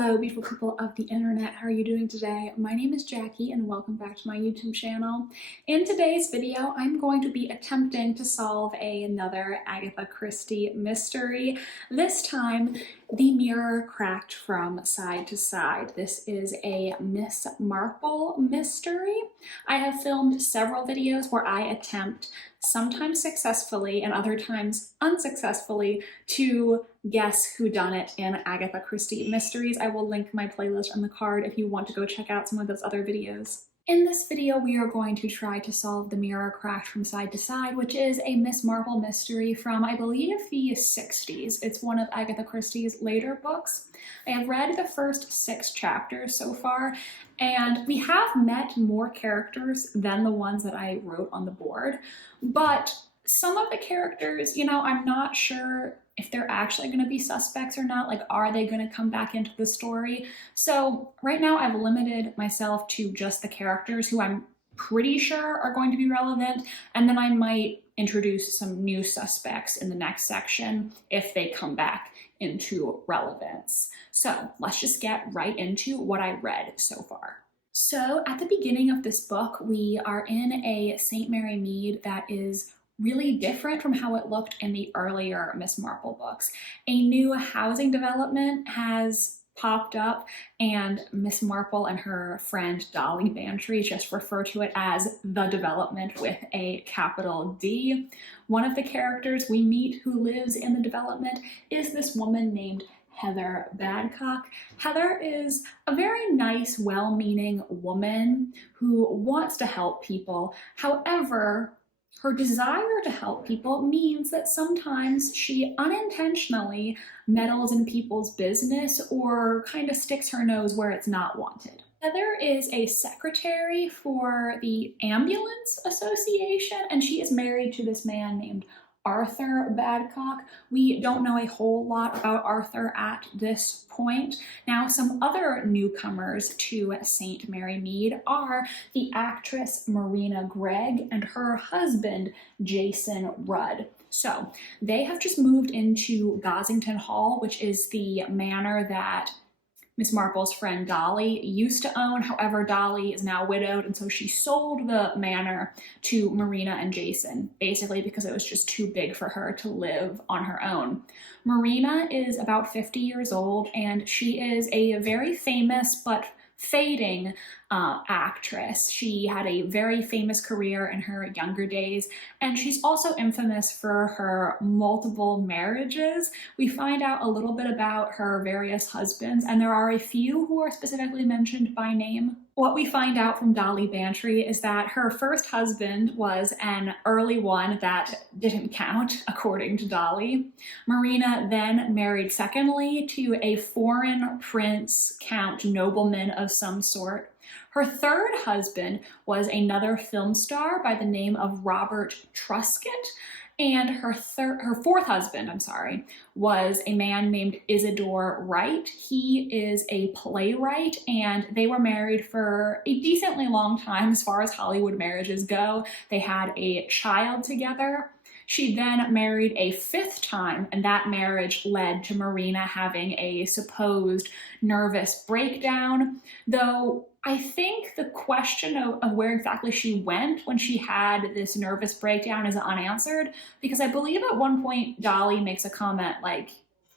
Hello, beautiful people of the internet. How are you doing today? My name is Jackie and welcome back to my YouTube channel. In today's video, I'm going to be attempting to solve another Agatha Christie mystery. This time, the mirror cracked from side to side. This is a Miss Marple mystery. I have filmed several videos where I attempt, sometimes successfully and other times unsuccessfully, to guess whodunit in Agatha Christie mysteries. I will link my playlist on the card if you want to go check out some of those other videos. In this video, we are going to try to solve the mirror cracked from side to side, which is a Miss Marple mystery from, I believe, the 60s. It's one of Agatha Christie's later books. I have read the first 6 chapters so far, and we have met more characters than the ones that I wrote on the board, but some of the characters, I'm not sure if they're actually going to be suspects or not. Like, are they going to come back into the story? So right now I've limited myself to just the characters who I'm pretty sure are going to be relevant, and then I might introduce some new suspects in the next section if they come back into relevance. So let's just get right into what I read so far. So at the beginning of this book, we are in a St. Mary Mead that is really different from how it looked in the earlier Miss Marple books. A new housing development has popped up, and Miss Marple and her friend Dolly Bantry just refer to it as the development with a capital D. One of the characters we meet who lives in the development is this woman named Heather Badcock. Heather is a very nice, well-meaning woman who wants to help people. However, her desire to help people means that sometimes she unintentionally meddles in people's business or kind of sticks her nose where it's not wanted. Heather is a secretary for the Ambulance Association, and she is married to this man named Arthur Badcock. We don't know a whole lot about Arthur at this point. Now, some other newcomers to St. Mary Mead are the actress Marina Gregg and her husband, Jason Rudd. So they have just moved into Gossington Hall, which is the manor that Miss Marple's friend Dolly used to own. However, Dolly is now widowed, and so she sold the manor to Marina and Jason, basically because it was just too big for her to live on her own. Marina is about 50 years old, and she is a very famous but fading actress. She had a very famous career in her younger days, and she's also infamous for her multiple marriages. We find out a little bit about her various husbands, and there are a few who are specifically mentioned by name. What we find out from Dolly Bantry is that her first husband was an early one that didn't count, according to Dolly. Marina then married secondly to a foreign prince, count, nobleman of some sort. Her third husband was another film star by the name of Robert Truscott, and her fourth husband, was a man named Isidore Wright. He is a playwright, and they were married for a decently long time as far as Hollywood marriages go. They had a child together. She then married a 5th time, and that marriage led to Marina having a supposed nervous breakdown, though I think the question of where exactly she went when she had this nervous breakdown is unanswered, because I believe at one point Dolly makes a comment like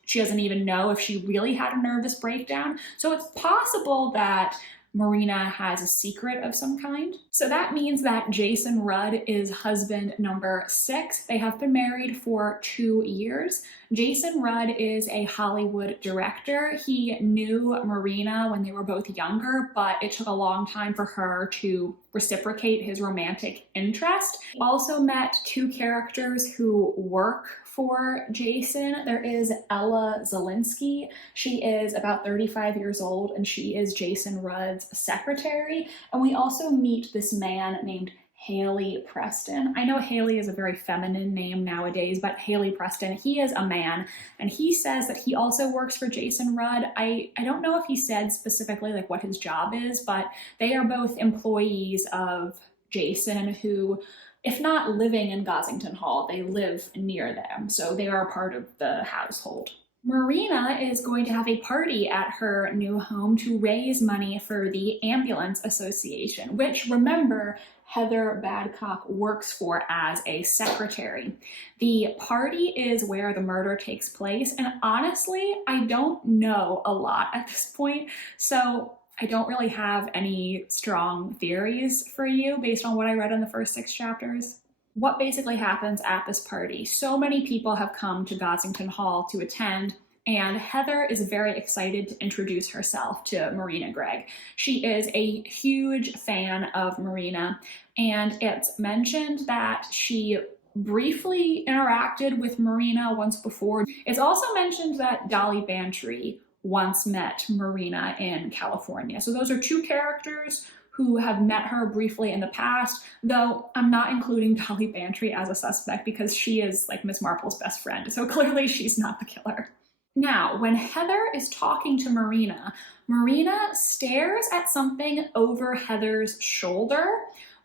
she doesn't even know if she really had a nervous breakdown. So it's possible that Marina has a secret of some kind. So that means that Jason Rudd is husband number 6. They have been married for 2 years. Jason Rudd is a Hollywood director. He knew Marina when they were both younger, but it took a long time for her to reciprocate his romantic interest. He also met 2 characters who work for Jason. There is Ella Zielinski. She is about 35 years old, and she is Jason Rudd's secretary. And we also meet this man named Haley Preston. I know Haley is a very feminine name nowadays, but Haley Preston, he is a man, and he says that he also works for Jason Rudd. I don't know if he said specifically like what his job is, but they are both employees of Jason who, if not living in Gossington Hall, they live near them, so they are a part of the household. Marina is going to have a party at her new home to raise money for the Ambulance Association, which, remember, Heather Badcock works for as a secretary. The party is where the murder takes place, and honestly, I don't know a lot at this point, so I don't really have any strong theories for you based on what I read in the first 6 chapters. What basically happens at this party? So many people have come to Gossington Hall to attend, and Heather is very excited to introduce herself to Marina Gregg. She is a huge fan of Marina, and it's mentioned that she briefly interacted with Marina once before. It's also mentioned that Dolly Bantry once met Marina in California. So those are 2 characters who have met her briefly in the past, though I'm not including Dolly Bantry as a suspect because she is like Miss Marple's best friend, so clearly she's not the killer. Now, when Heather is talking to Marina, Marina stares at something over Heather's shoulder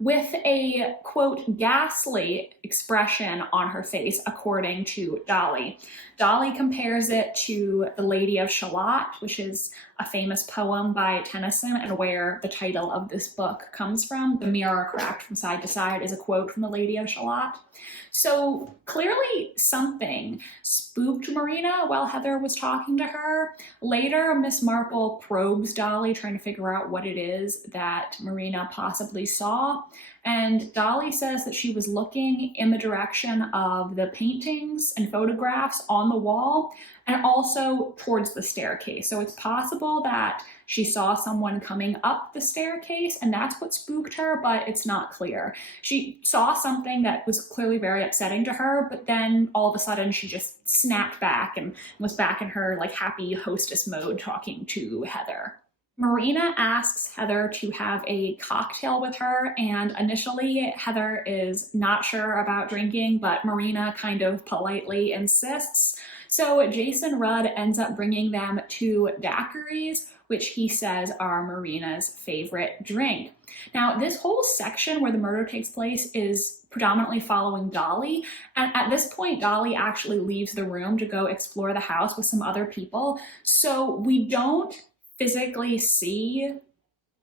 with a, quote, ghastly expression on her face, according to Dolly. Dolly compares it to The Lady of Shalott, which is a famous poem by Tennyson and where the title of this book comes from. The mirror cracked from side to side is a quote from The Lady of Shalott. So clearly something spooked Marina while Heather was talking to her. Later, Miss Marple probes Dolly, trying to figure out what it is that Marina possibly saw. And Dolly says that she was looking in the direction of the paintings and photographs on the wall and also towards the staircase. So it's possible that she saw someone coming up the staircase and that's what spooked her, but it's not clear. She saw something that was clearly very upsetting to her, but then all of a sudden she just snapped back and was back in her like happy hostess mode talking to Heather. Marina asks Heather to have a cocktail with her, and initially Heather is not sure about drinking, but Marina kind of politely insists. So Jason Rudd ends up bringing them 2 daiquiris, which he says are Marina's favorite drink. Now, this whole section where the murder takes place is predominantly following Dolly, and at this point, Dolly actually leaves the room to go explore the house with some other people, so we don't physically see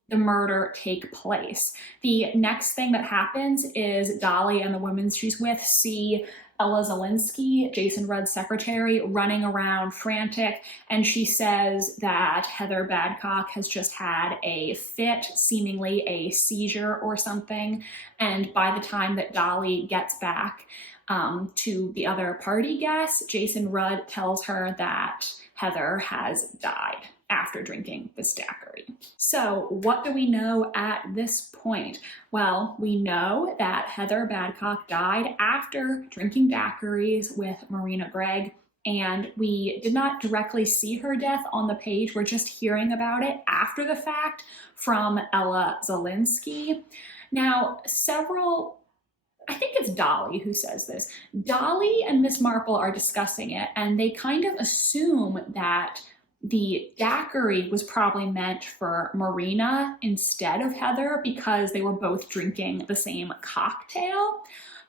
the murder take place. The next thing that happens is Dolly and the women she's with see Ella Zielinski, Jason Rudd's secretary, running around frantic, and she says that Heather Badcock has just had a fit, seemingly a seizure or something, and by the time that Dolly gets back to the other party guests, Jason Rudd tells her that Heather has died after drinking this daiquiri. So what do we know at this point? Well, we know that Heather Badcock died after drinking daiquiris with Marina Gregg, and we did not directly see her death on the page. We're just hearing about it after the fact from Ella Zielinski. Now, I think it's Dolly who says this. Dolly and Miss Marple are discussing it, and they kind of assume that the daiquiri was probably meant for Marina instead of Heather because they were both drinking the same cocktail.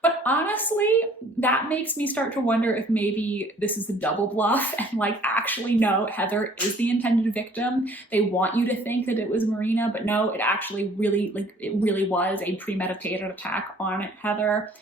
But honestly, that makes me start to wonder if maybe this is a double bluff and like actually no, Heather is the intended victim. They want you to think that it was Marina, but no, it actually really was a premeditated attack on Heather.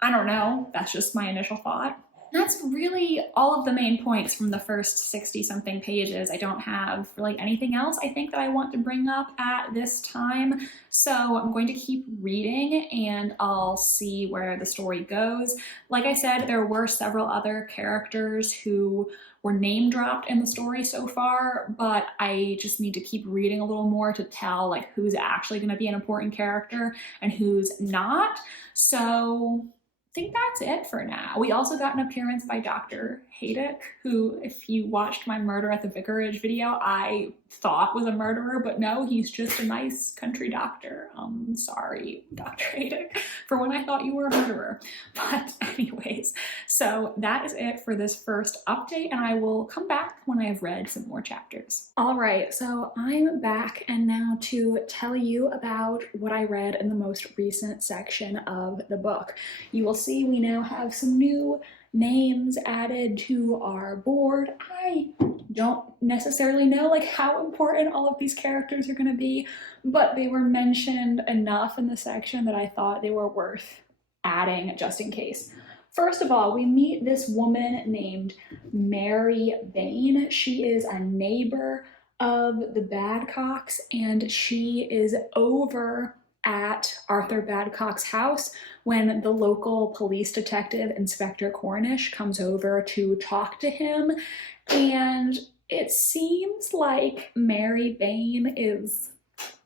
I don't know, that's just my initial thought. That's really all of the main points from the first 60-something pages. I don't have really anything else I think that I want to bring up at this time. So I'm going to keep reading and I'll see where the story goes. Like I said, there were several other characters who were name dropped in the story so far, but I just need to keep reading a little more to tell like who's actually going to be an important character and who's not. So I think that's it for now. We also got an appearance by Dr. Haydick, who, if you watched my Murder at the Vicarage video, I thought was a murderer, but no, he's just a nice country doctor. Sorry, Dr. Haydick, for when I thought you were a murderer. But anyways, so that is it for this first update, and I will come back when I have read some more chapters. All right, so I'm back, and now to tell you about what I read in the most recent section of the book. You will see we now have some new names added to our board. I don't necessarily know like how important all of these characters are going to be, but they were mentioned enough in the section that I thought they were worth adding just in case. First of all, we meet this woman named Mary Bain. She is a neighbor of the Badcocks, and she is over at Arthur Badcock's house when the local police detective, Inspector Cornish, comes over to talk to him. And it seems like Mary Bain is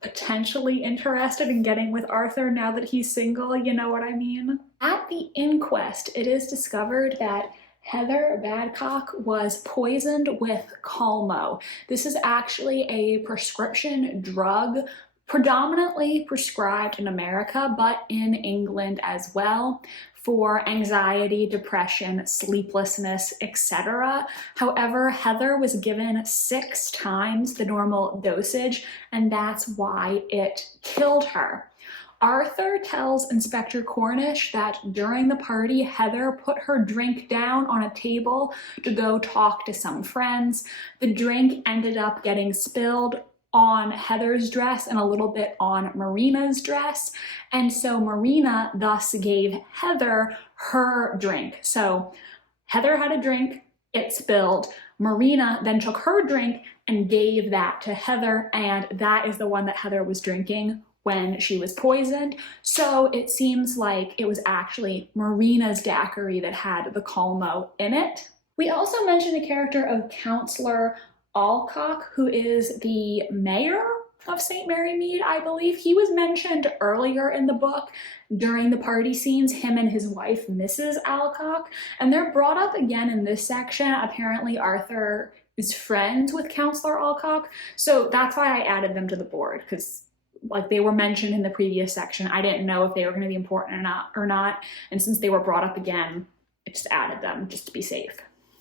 potentially interested in getting with Arthur now that he's single, you know what I mean? At the inquest, it is discovered that Heather Badcock was poisoned with Calmo. This is actually a prescription drug predominantly prescribed in America, but in England as well, for anxiety, depression, sleeplessness, etc. However, Heather was given 6 times the normal dosage, and that's why it killed her. Arthur tells Inspector Cornish that during the party, Heather put her drink down on a table to go talk to some friends. The drink ended up getting spilled on Heather's dress and a little bit on Marina's dress, and so Marina thus gave Heather her drink. So Heather had a drink, it spilled. Marina then took her drink and gave that to Heather, and that is the one that Heather was drinking when she was poisoned. So it seems like it was actually Marina's daiquiri that had the Calmo in it. We also mentioned the character of Counselor Alcock, who is the mayor of St. Mary Mead, I believe. He was mentioned earlier in the book during the party scenes, him and his wife, Mrs. Alcock, and they're brought up again in this section. Apparently Arthur is friends with Counselor Alcock, so that's why I added them to the board, because like they were mentioned in the previous section. I didn't know if they were going to be important or not, and since they were brought up again, I just added them just to be safe.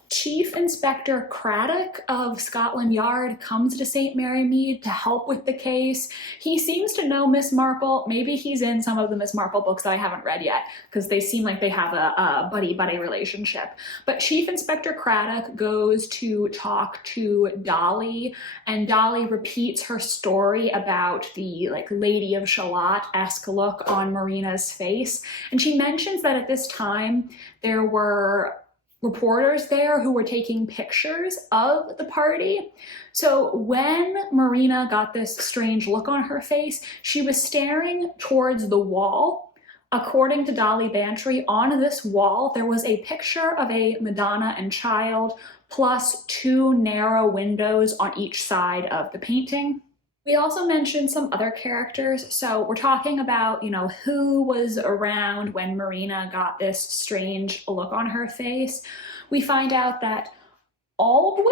Chief Inspector Craddock of Scotland Yard comes to St. Mary Mead to help with the case. He seems to know Miss Marple. Maybe he's in some of the Miss Marple books that I haven't read yet, because they seem like they have a buddy-buddy relationship. But Chief Inspector Craddock goes to talk to Dolly, and Dolly repeats her story about the like Lady of Shalott-esque look on Marina's face. And she mentions that at this time there were reporters there who were taking pictures of the party. So when Marina got this strange look on her face, she was staring towards the wall. According to Dolly Bantry, on this wall there was a picture of a Madonna and Child plus 2 narrow windows on each side of the painting. We also mentioned some other characters, so we're talking about, you know, who was around when Marina got this strange look on her face. We find out that Aldwych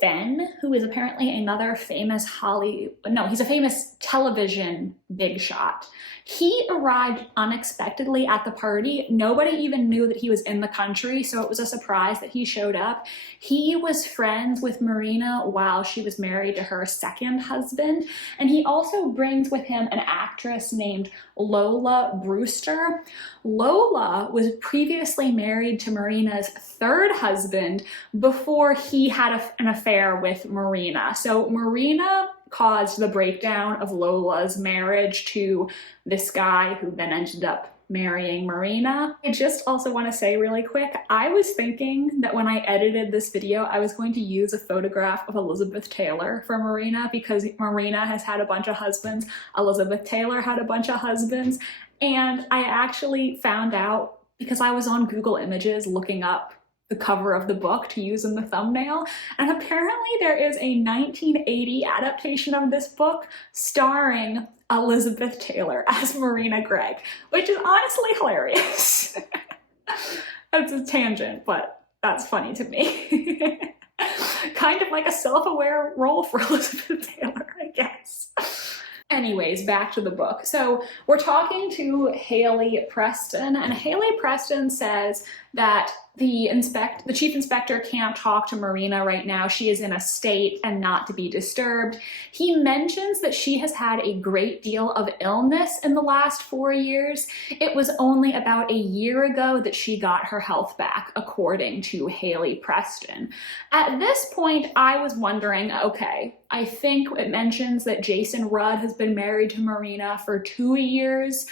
Fenn, who is apparently another famous he's a famous television big shot. He arrived unexpectedly at the party. Nobody even knew that he was in the country, so it was a surprise that he showed up. He was friends with Marina while she was married to her second husband, and he also brings with him an actress named Lola Brewster. Lola was previously married to Marina's third husband before he had an affair with Marina. So Marina caused the breakdown of Lola's marriage to this guy who then ended up marrying Marina. I just also want to say really quick, I was thinking that when I edited this video, I was going to use a photograph of Elizabeth Taylor for Marina, because Marina has had a bunch of husbands, Elizabeth Taylor had a bunch of husbands, and I actually found out because I was on Google Images looking up the cover of the book to use in the thumbnail, and apparently there is a 1980 adaptation of this book starring Elizabeth Taylor as Marina Gregg, which is honestly hilarious. That's a tangent, but that's funny to me. Kind of like a self-aware role for Elizabeth Taylor, I guess. Anyways, back to the book. So we're talking to Haley Preston, and Haley Preston says that The chief inspector can't talk to Marina right now. She is in a state and not to be disturbed. He mentions that she has had a great deal of illness in the last 4 years. It was only about a year ago that she got her health back, according to Haley Preston. At this point, I was wondering, okay, I think it mentions that Jason Rudd has been married to Marina for 2 years.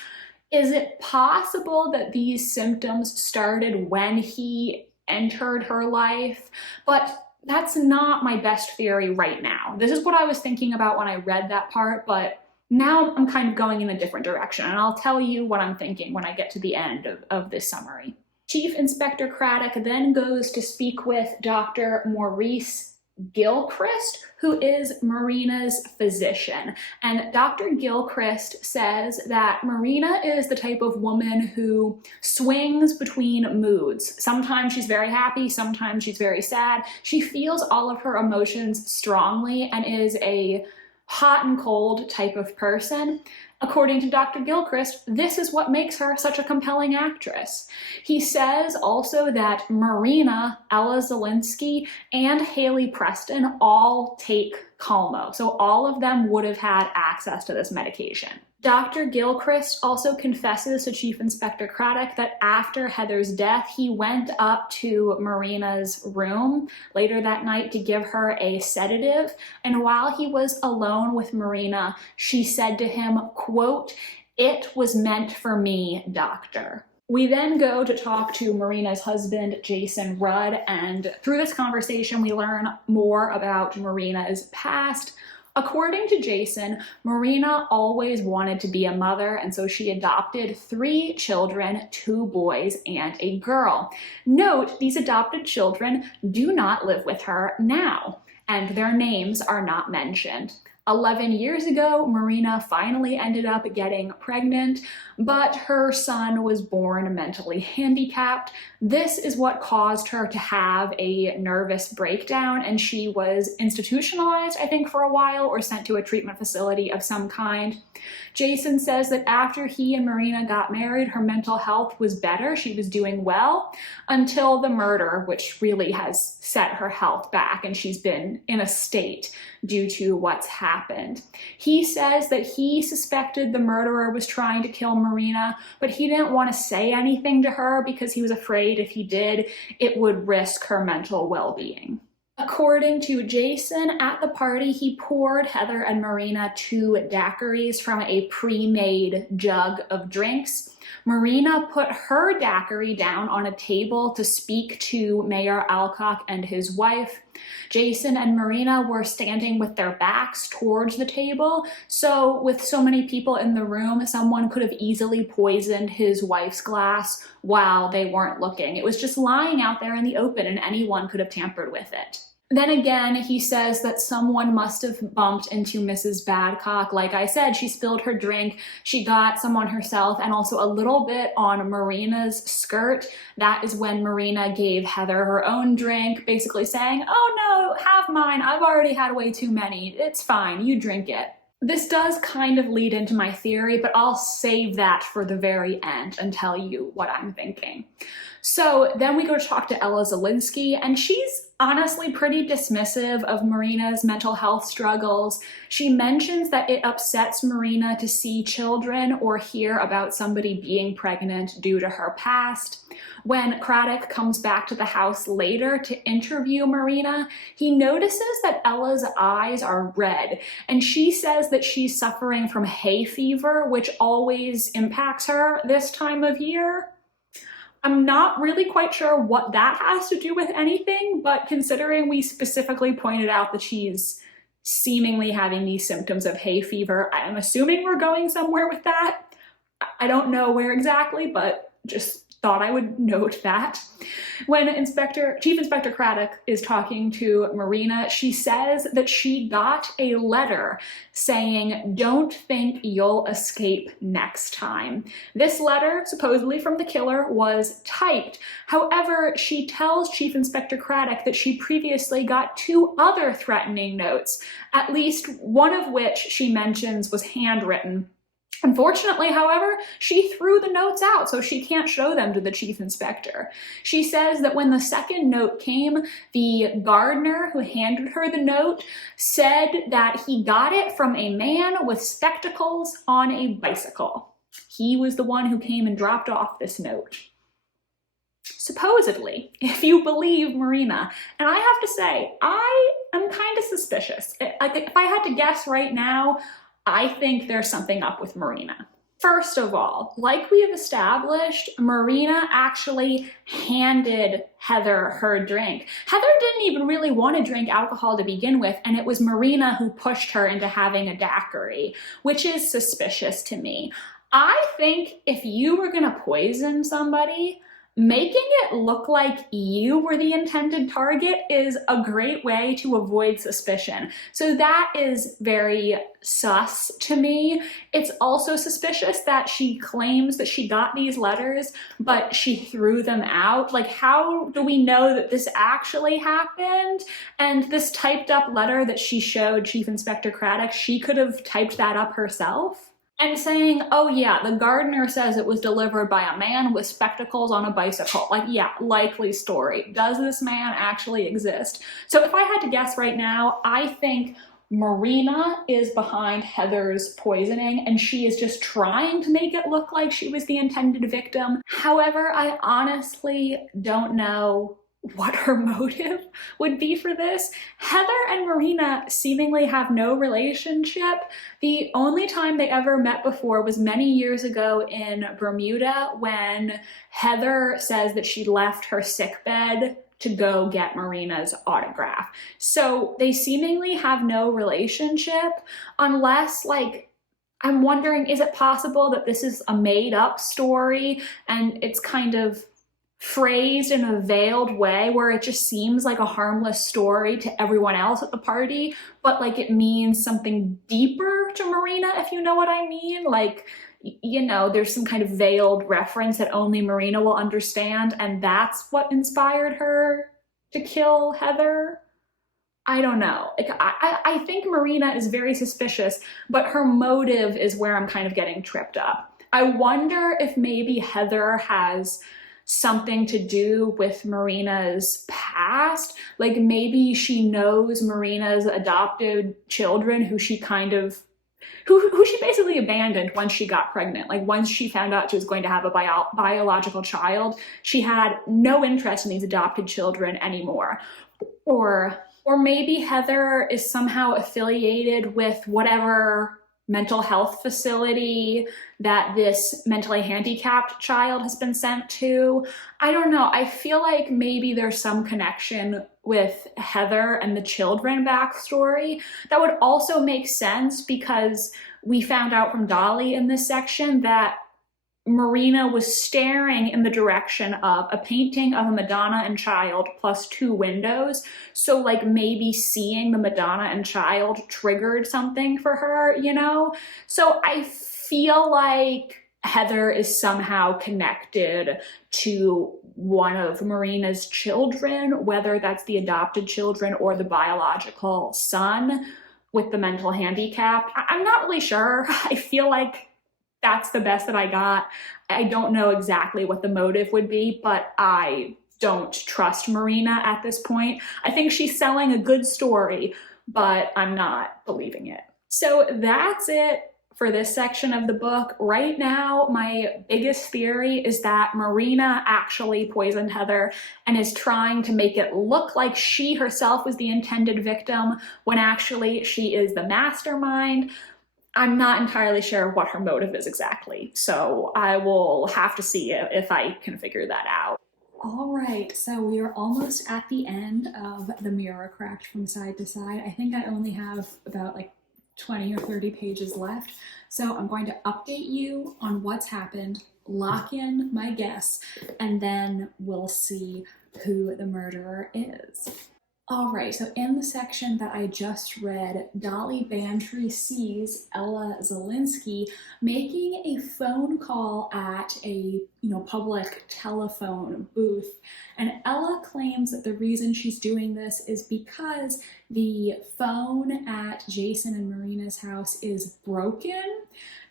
Is it possible that these symptoms started when he entered her life? But that's not my best theory right now. This is what I was thinking about when I read that part, but now I'm kind of going in a different direction, and I'll tell you what I'm thinking when I get to the end of this summary. Chief Inspector Craddock then goes to speak with Dr. Maurice Gilchrist, who is Marina's physician. And Dr. Gilchrist says that Marina is the type of woman who swings between moods. Sometimes she's very happy, sometimes she's very sad. She feels all of her emotions strongly and is a hot and cold type of person. According to Dr. Gilchrist, this is what makes her such a compelling actress. He says also that Marina, Ella Zelinsky, and Haley Preston all take Calmo, so all of them would have had access to this medication. Dr. Gilchrist also confesses to Chief Inspector Craddock that after Heather's death, he went up to Marina's room later that night to give her a sedative, and while he was alone with Marina, she said to him, quote, "It was meant for me, doctor." We then go to talk to Marina's husband, Jason Rudd, and through this conversation, we learn more about Marina's past. According to Jason, Marina always wanted to be a mother, and so she adopted 3 children, 2 boys and a girl. Note, these adopted children do not live with her now, and their names are not mentioned. 11 years ago, Marina finally ended up getting pregnant, but her son was born mentally handicapped. This is what caused her to have a nervous breakdown, and she was institutionalized, I think, for a while, or sent to a treatment facility of some kind. Jason says that after he and Marina got married, her mental health was better. She was doing well until the murder, which really has set her health back, and she's been in a state due to what's happened. He says that he suspected the murderer was trying to kill Marina, but he didn't want to say anything to her because he was afraid if he did, it would risk her mental well-being. According to Jason, at the party, he poured Heather and Marina 2 daiquiris from a pre-made jug of drinks. Marina put her daiquiri down on a table to speak to Mayor Alcock and his wife. Jason and Marina were standing with their backs towards the table, so with so many people in the room, someone could have easily poisoned his wife's glass while they weren't looking. It was just lying out there in the open, and anyone could have tampered with it. Then again, he says that someone must have bumped into Mrs. Badcock. Like I said, she spilled her drink, she got some on herself, and also a little bit on Marina's skirt. That is when Marina gave Heather her own drink, basically saying, "Oh no, have mine, I've already had way too many, it's fine, you drink it." This does kind of lead into my theory, but I'll save that for the very end and tell you what I'm thinking. So then we go to talk to Ella Zelinsky, and she's honestly pretty dismissive of Marina's mental health struggles. She mentions that it upsets Marina to see children or hear about somebody being pregnant due to her past. When Craddock comes back to the house later to interview Marina, he notices that Ella's eyes are red, and she says that she's suffering from hay fever, which always impacts her this time of year. I'm not really quite sure what that has to do with anything, but considering we specifically pointed out that she's seemingly having these symptoms of hay fever, I'm assuming we're going somewhere with that. I don't know where exactly, but just thought I would note that. When Chief Inspector Craddock is talking to Marina, she says that she got a letter saying, "Don't think you'll escape next time." This letter, supposedly from the killer, was typed. However, she tells Chief Inspector Craddock that she previously got 2 other threatening notes, at least one of which she mentions was handwritten. Unfortunately, however, she threw the notes out, so she can't show them to the chief inspector. She says that when the second note came, the gardener who handed her the note said that he got it from a man with spectacles on a bicycle. He was the one who came and dropped off this note. Supposedly, if you believe Marina. And I have to say, I am kind of suspicious. If I had to guess right now, I think there's something up with Marina. First of all, like we have established, Marina actually handed Heather her drink. Heather didn't even really want to drink alcohol to begin with, and it was Marina who pushed her into having a daiquiri, which is suspicious to me. I think if you were gonna poison somebody, making it look like you were the intended target is a great way to avoid suspicion. So that is very sus to me. It's also suspicious that she claims that she got these letters, but she threw them out. Like, how do we know that this actually happened? And this typed up letter that she showed Chief Inspector Craddock, she could have typed that up herself. And saying, oh yeah, the gardener says it was delivered by a man with spectacles on a bicycle. Like, yeah, likely story. Does this man actually exist? So if I had to guess right now, I think Marina is behind Heather's poisoning, and she is just trying to make it look like she was the intended victim. However, I honestly don't know what her motive would be for this. Heather and Marina seemingly have no relationship. The only time they ever met before was many years ago in Bermuda, when Heather says that she left her sickbed to go get Marina's autograph. So they seemingly have no relationship, unless, like, I'm wondering, is it possible that this is a made-up story and it's kind of phrased in a veiled way where it just seems like a harmless story to everyone else at the party, but like it means something deeper to Marina, if you know what I mean? Like, you know, there's some kind of veiled reference that only Marina will understand, and that's what inspired her to kill Heather? I don't know. Like, I think Marina is very suspicious, but her motive is where I'm kind of getting tripped up. I wonder if maybe Heather has something to do with Marina's past. Like, maybe she knows Marina's adopted children who she kind of, who she basically abandoned once she got pregnant. Like, once she found out she was going to have a biological child, she had no interest in these adopted children anymore. Or maybe Heather is somehow affiliated with whatever mental health facility that this mentally handicapped child has been sent to. I don't know. I feel like maybe there's some connection with Heather and the children backstory. That would also make sense because we found out from Dolly in this section that Marina was staring in the direction of a painting of a Madonna and child plus 2 windows. So like maybe seeing the Madonna and child triggered something for her, you know? So I feel like Heather is somehow connected to one of Marina's children, whether that's the adopted children or the biological son with the mental handicap. I'm not really sure. I feel like that's the best that I got. I don't know exactly what the motive would be, but I don't trust Marina at this point. I think she's selling a good story, but I'm not believing it. So that's it for this section of the book. Right now, my biggest theory is that Marina actually poisoned Heather and is trying to make it look like she herself was the intended victim when actually she is the mastermind. I'm not entirely sure what her motive is exactly, so I will have to see if I can figure that out. All right, so we are almost at the end of The Mirror Cracked from Side to Side. I think I only have about like 20 or 30 pages left, so I'm going to update you on what's happened, lock in my guess, and then we'll see who the murderer is. All right, so in the section that I just read, Dolly Bantry sees Ella Zielinski making a phone call at a public telephone booth. And Ella claims that the reason she's doing this is because the phone at Jason and Marina's house is broken.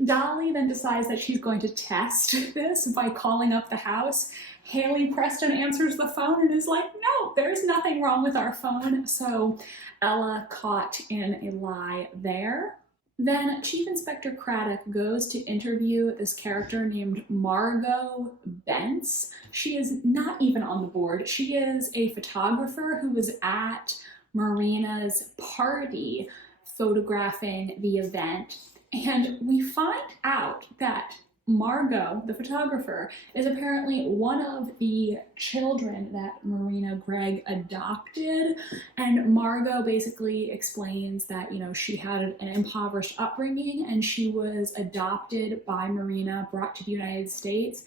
Dolly then decides that she's going to test this by calling up the house. Haley Preston answers the phone and is like, no, there's nothing wrong with our phone. So Ella caught in a lie there. Then Chief Inspector Craddock goes to interview this character named Margot Bence. She is not even on the board. She is a photographer who was at Marina's party photographing the event. And we find out that Margot, the photographer, is apparently one of the children that Marina Gregg adopted. And Margot basically explains that, you know, she had an impoverished upbringing and she was adopted by Marina, brought to the United States.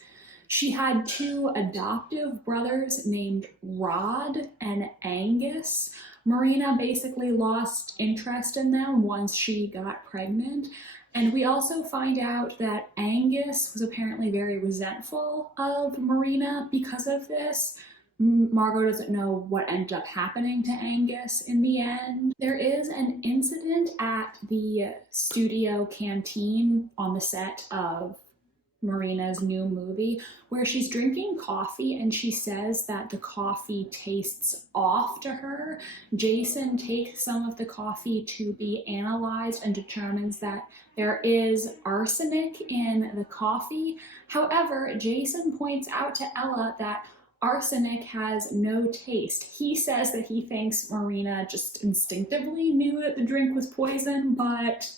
She had two adoptive brothers named Rod and Angus. Marina basically lost interest in them once she got pregnant. And we also find out that Angus was apparently very resentful of Marina because of this. Margot doesn't know what ended up happening to Angus in the end. There is an incident at the studio canteen on the set of Marina's new movie where she's drinking coffee and she says that the coffee tastes off to her. Jason takes some of the coffee to be analyzed and determines that there is arsenic in the coffee. However, Jason points out to Ella that arsenic has no taste. He says that he thinks Marina just instinctively knew that the drink was poison, but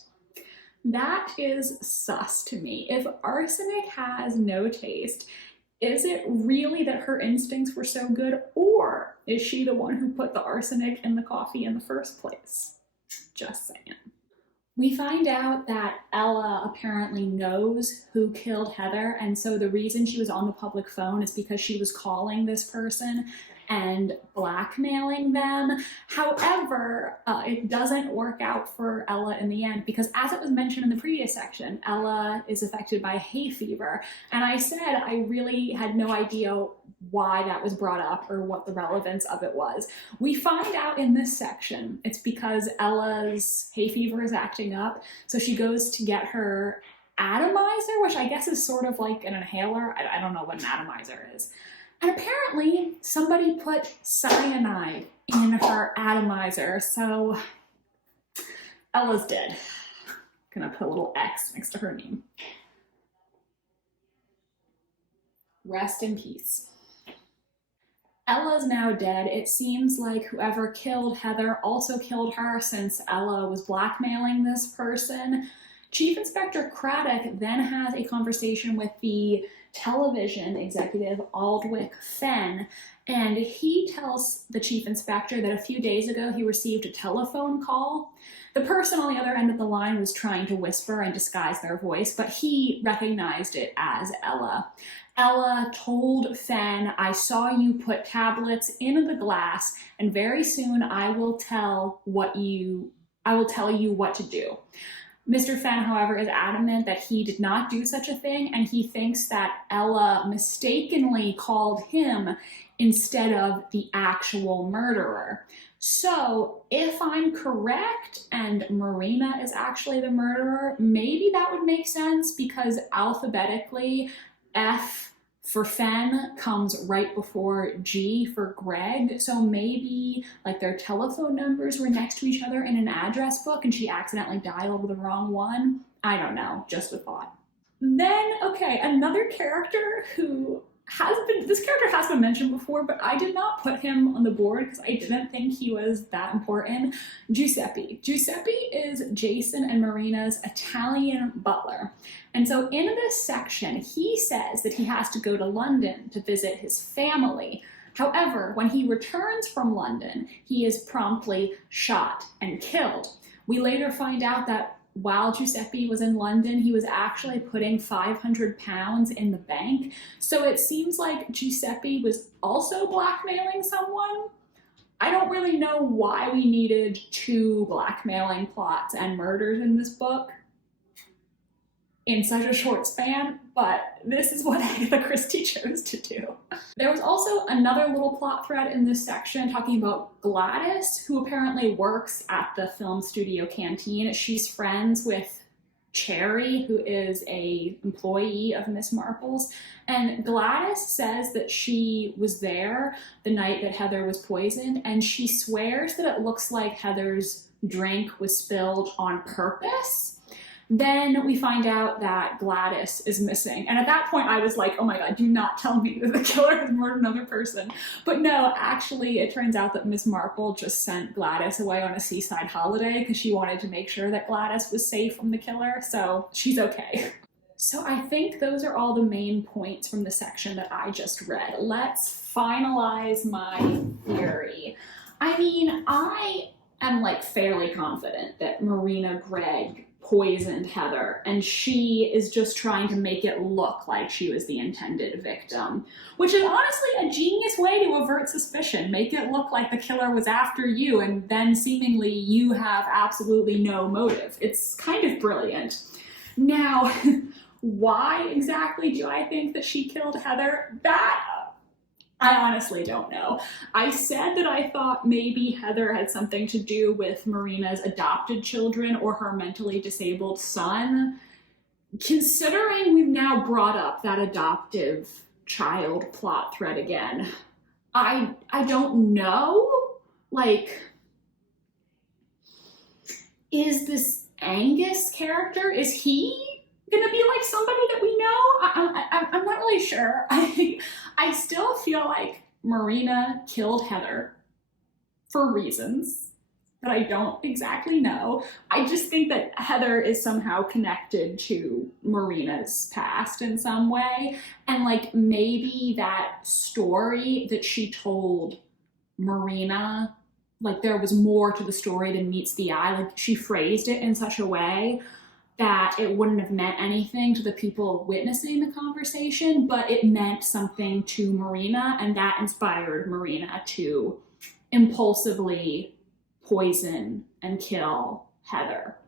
that is sus to me. If arsenic has no taste, is it really that her instincts were so good, or is she the one who put the arsenic in the coffee in the first place? Just saying. We find out that Ella apparently knows who killed Heather, and so the reason she was on the public phone is because she was calling this person and blackmailing them. However, it doesn't work out for Ella in the end because, as it was mentioned in the previous section, Ella is affected by hay fever. And I said I really had no idea why that was brought up or what the relevance of it was. We find out in this section it's because Ella's hay fever is acting up, so she goes to get her atomizer, which I guess is sort of like an inhaler. I don't know what an atomizer is. And apparently somebody put cyanide in her atomizer, so Ella's dead. Gonna put a little X next to her name. Rest in peace. Ella's now dead. It seems like whoever killed Heather also killed her since Ella was blackmailing this person. Chief Inspector Craddock then has a conversation with the television executive Aldwych Fenn, and he tells the chief inspector that a few days ago he received a telephone call. The person on the other end of the line was trying to whisper and disguise their voice, but he recognized it as Ella. Ella told Fenn, "I saw you put tablets in the glass, and very soon I will tell you what to do." Mr. Fenn, however, is adamant that he did not do such a thing, and he thinks that Ella mistakenly called him instead of the actual murderer. So, if I'm correct and Marina is actually the murderer, maybe that would make sense because alphabetically, F for Fenn comes right before G for Greg, so maybe like their telephone numbers were next to each other in an address book and she accidentally dialed the wrong one. I don't know, just a thought. Then, okay, another character who this character has been mentioned before, but I did not put him on the board because I didn't think he was that important. Giuseppe. Giuseppe is Jason and Marina's Italian butler. And so in this section, he says that he has to go to London to visit his family. However, when he returns from London, he is promptly shot and killed. We later find out that while Giuseppe was in London, he was actually putting £500 in the bank. So it seems like Giuseppe was also blackmailing someone. I don't really know why we needed two blackmailing plots and murders in this book in such a short span, but this is what Agatha Christie chose to do. There was also another little plot thread in this section talking about Gladys, who apparently works at the film studio canteen. She's friends with Cherry, who is a employee of Miss Marple's, and Gladys says that she was there the night that Heather was poisoned, and she swears that it looks like Heather's drink was spilled on purpose. Then we find out that Gladys is missing. And at that point, I was like, oh my God, do not tell me that the killer has murdered another person. But no, actually, it turns out that Miss Marple just sent Gladys away on a seaside holiday because she wanted to make sure that Gladys was safe from the killer. So she's okay. So I think those are all the main points from the section that I just read. Let's finalize my theory. I mean, I am like fairly confident that Marina Gregg poisoned Heather, and she is just trying to make it look like she was the intended victim, which is honestly a genius way to avert suspicion. Make it look like the killer was after you, and then seemingly you have absolutely no motive. It's kind of brilliant. Now, why exactly do I think that she killed Heather? That I honestly don't know. I said that I thought maybe Heather had something to do with Marina's adopted children or her mentally disabled son. Considering we've now brought up that adoptive child plot thread again, I don't know. Like, is this Angus character, is he gonna be like somebody that we know? I'm not really sure. I still feel like Marina killed Heather for reasons that I don't exactly know. I just think that Heather is somehow connected to Marina's past in some way. And like maybe that story that she told Marina, like there was more to the story than meets the eye. Like she phrased it in such a way that it wouldn't have meant anything to the people witnessing the conversation, but it meant something to Marina, and that inspired Marina to impulsively poison and kill Heather.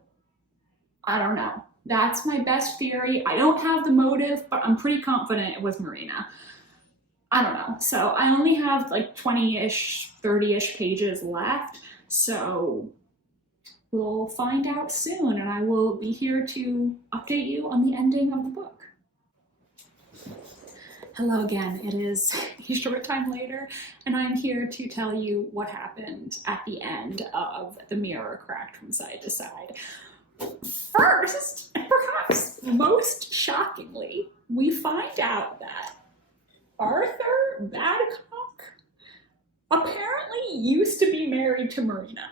I don't know. That's my best theory. I don't have the motive, but I'm pretty confident it was Marina. I don't know. So I only have like 20-ish, 30-ish pages left, so we'll find out soon, and I will be here to update you on the ending of the book. Hello again, it is a short time later, and I'm here to tell you what happened at the end of The Mirror Cracked from Side to Side. First, and perhaps most shockingly, we find out that Arthur Badcock apparently used to be married to Marina.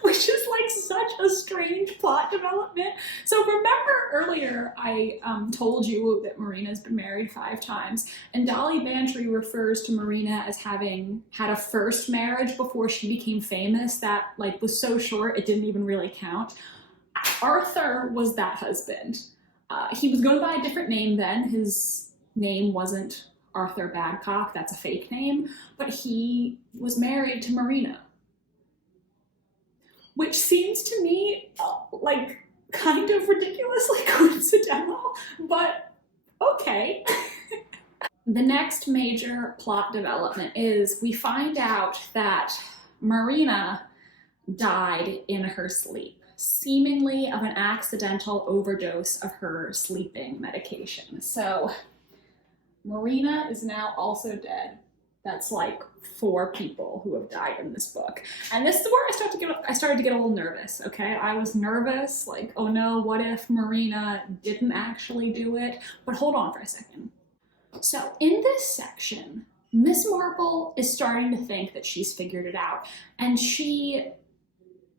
Which is like such a strange plot development. So remember earlier I told you that Marina's been married 5 times, and Dolly Bantry refers to Marina as having had a first marriage before she became famous that like was so short it didn't even really count. Arthur was that husband. He was going by a different name then. His name wasn't Arthur Badcock, that's a fake name, but he was married to Marina. Which seems to me like kind of ridiculously coincidental, but okay. The next major plot development is we find out that Marina died in her sleep, seemingly of an accidental overdose of her sleeping medication. So Marina is now also dead. That's like 4 people who have died in this book. And this is where I started to get a little nervous, okay? I was nervous, like, oh no, what if Marina didn't actually do it? But hold on for a second. So in this section, Miss Marple is starting to think that she's figured it out. And she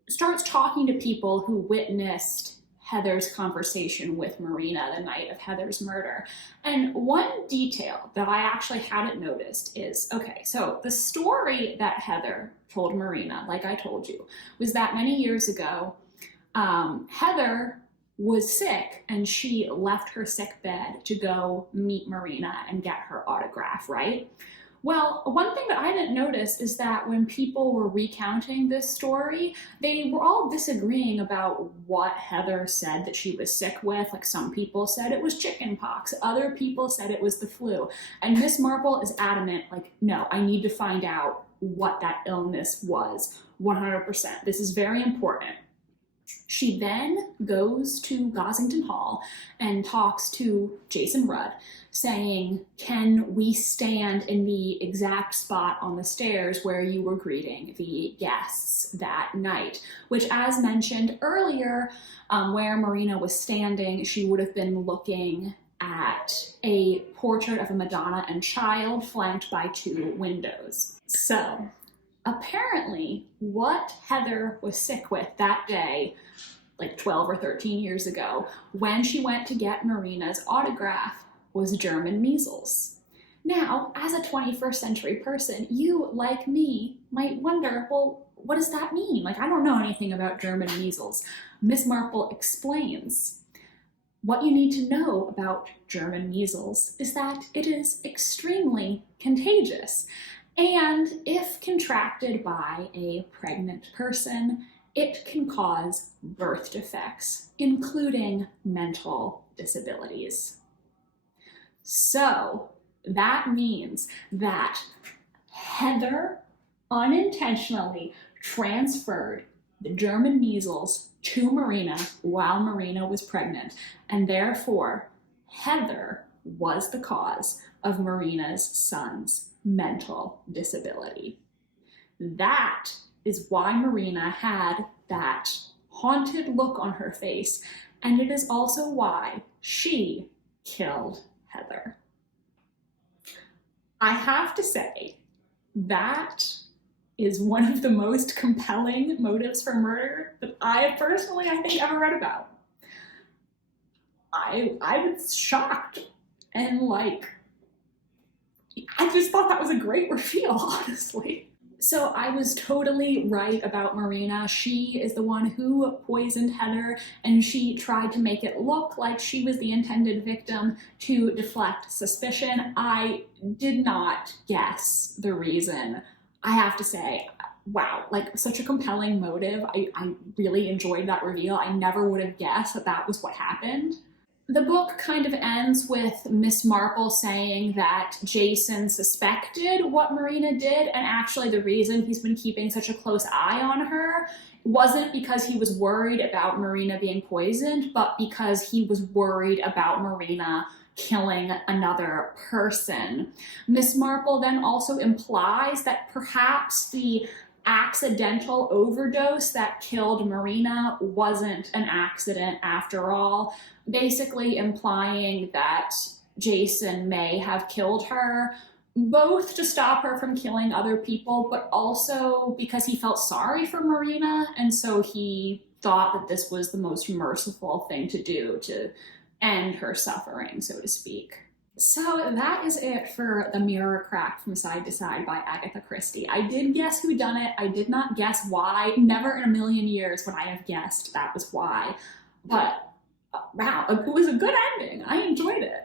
starts talking to people who witnessed Heather's conversation with Marina the night of Heather's murder. And one detail that I actually hadn't noticed is, okay, so the story that Heather told Marina, like I told you, was that many years ago, Heather was sick and she left her sick bed to go meet Marina and get her autograph, right? Well, one thing that I didn't notice is that when people were recounting this story, they were all disagreeing about what Heather said that she was sick with. Like some people said it was chicken pox, other people said it was the flu. And Miss Marple is adamant, like, no, I need to find out what that illness was 100%. This is very important. She then goes to Gossington Hall and talks to Jason Rudd, saying, "Can we stand in the exact spot on the stairs where you were greeting the guests that night?" Which, as mentioned earlier, where Marina was standing, she would have been looking at a portrait of a Madonna and Child flanked by 2 windows. So, apparently, what Heather was sick with that day, like 12 or 13 years ago, when she went to get Marina's autograph, was German measles. Now, as a 21st century person, you, like me, might wonder, well, what does that mean? Like, I don't know anything about German measles. Miss Marple explains. What you need to know about German measles is that it is extremely contagious. And if contracted by a pregnant person, it can cause birth defects, including mental disabilities. So that means that Heather unintentionally transferred the German measles to Marina while Marina was pregnant, and therefore Heather was the cause of Marina's son's mental disability. That is why Marina had that haunted look on her face, and it is also why she killed Heather. I have to say, that is one of the most compelling motives for murder that I personally, I think, ever read about. I was shocked, and like, I just thought that was a great reveal, honestly. So I was totally right about Marina. She is the one who poisoned Heather, and she tried to make it look like she was the intended victim to deflect suspicion. I did not guess the reason. I have to say, wow, like, such a compelling motive. I really enjoyed that reveal. I never would have guessed that that was what happened. The book kind of ends with Miss Marple saying that Jason suspected what Marina did, and actually the reason he's been keeping such a close eye on her wasn't because he was worried about Marina being poisoned, but because he was worried about Marina killing another person. Miss Marple then also implies that perhaps the accidental overdose that killed Marina wasn't an accident after all, basically implying that Jason may have killed her, both to stop her from killing other people, but also because he felt sorry for Marina, and so he thought that this was the most merciful thing to do to end her suffering, so to speak. So that is it for The Mirror Cracked from Side to Side by Agatha Christie. I did guess who done it. I did not guess why. Never in a million years would I have guessed that was why. But wow, it was a good ending. I enjoyed it.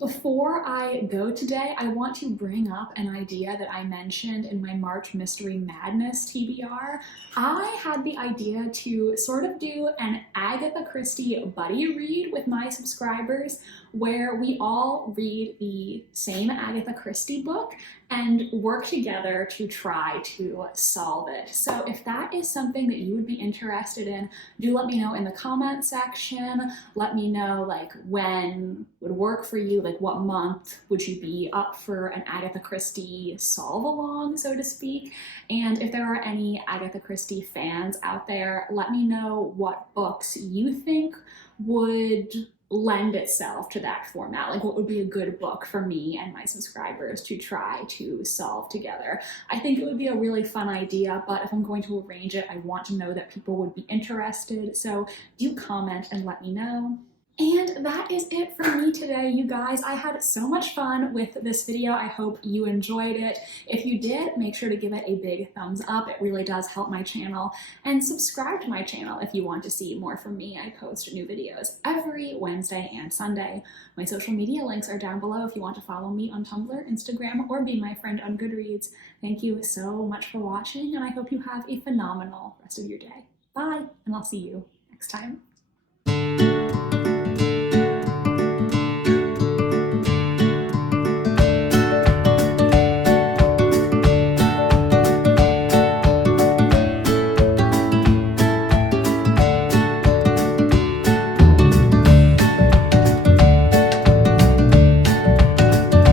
Before I go today, I want to bring up an idea that I mentioned in my March Mystery Madness TBR. I had the idea to sort of do an Agatha Christie buddy read with my subscribers, where we all read the same Agatha Christie book and work together to try to solve it. So if that is something that you would be interested in, do let me know in the comment section. Let me know like when would work for you, like what month would you be up for an Agatha Christie solve along, so to speak. And if there are any Agatha Christie fans out there, let me know what books you think would lend itself to that format. Like, what would be a good book for me and my subscribers to try to solve together? I think it would be a really fun idea, but if I'm going to arrange it, I want to know that people would be interested. So do comment and let me know. And that is it for me today, you guys. I had so much fun with this video. I hope you enjoyed it. If you did, make sure to give it a big thumbs up. It really does help my channel. And subscribe to my channel if you want to see more from me. I post new videos every Wednesday and Sunday. My social media links are down below if you want to follow me on Tumblr, Instagram, or be my friend on Goodreads. Thank you so much for watching, and I hope you have a phenomenal rest of your day. Bye, and I'll see you next time.